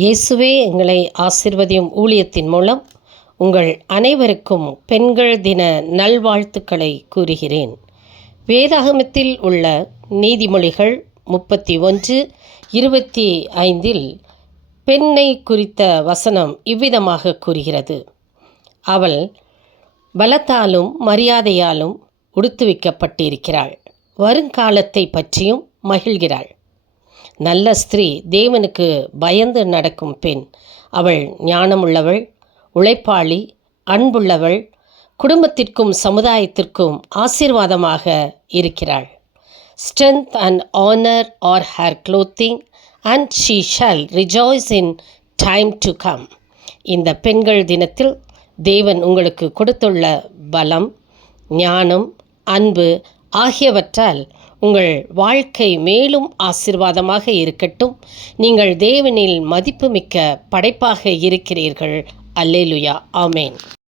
இயேசுவே எங்களை ஆசீர்வதியும் ஊழியத்தின் மூலம் உங்கள் அனைவருக்கும் பெண்கள் தின நல்வாழ்த்துக்களை கூறுகிறேன். வேதாகமத்தில் உள்ள நீதிமொழிகள் 31:25 பெண்ணை குறித்த வசனம் இவ்விதமாக கூறுகிறது: அவள் பலத்தாலும் மரியாதையாலும் உடுத்துவிக்கப்பட்டிருக்கிறாள், வருங்காலத்தை பற்றியும் மகிழ்கிறாள். நல்ல ஸ்திரீ தேவனுக்கு பயந்து நடக்கும் பெண். அவள் ஞானமுள்ளவள், உழைப்பாளி, அன்புள்ளவள், குடும்பத்திற்கும் சமுதாயத்திற்கும் ஆசீர்வாதமாக இருக்கிறாள். Strength and honor are her clothing, and she shall rejoice in time to come. இந்த பெண்கள் தினத்தில் தேவன் உங்களுக்கு கொடுத்துள்ள பலம், ஞானம், அன்பு ஆகியவற்றால் உங்கள் வாழ்க்கை மேலும் ஆசீர்வாதமாக இருக்கட்டும். நீங்கள் தேவனில் மதிப்புமிக்க படைப்பாக இருக்கிறீர்கள். அல்லேலுயா, ஆமேன்.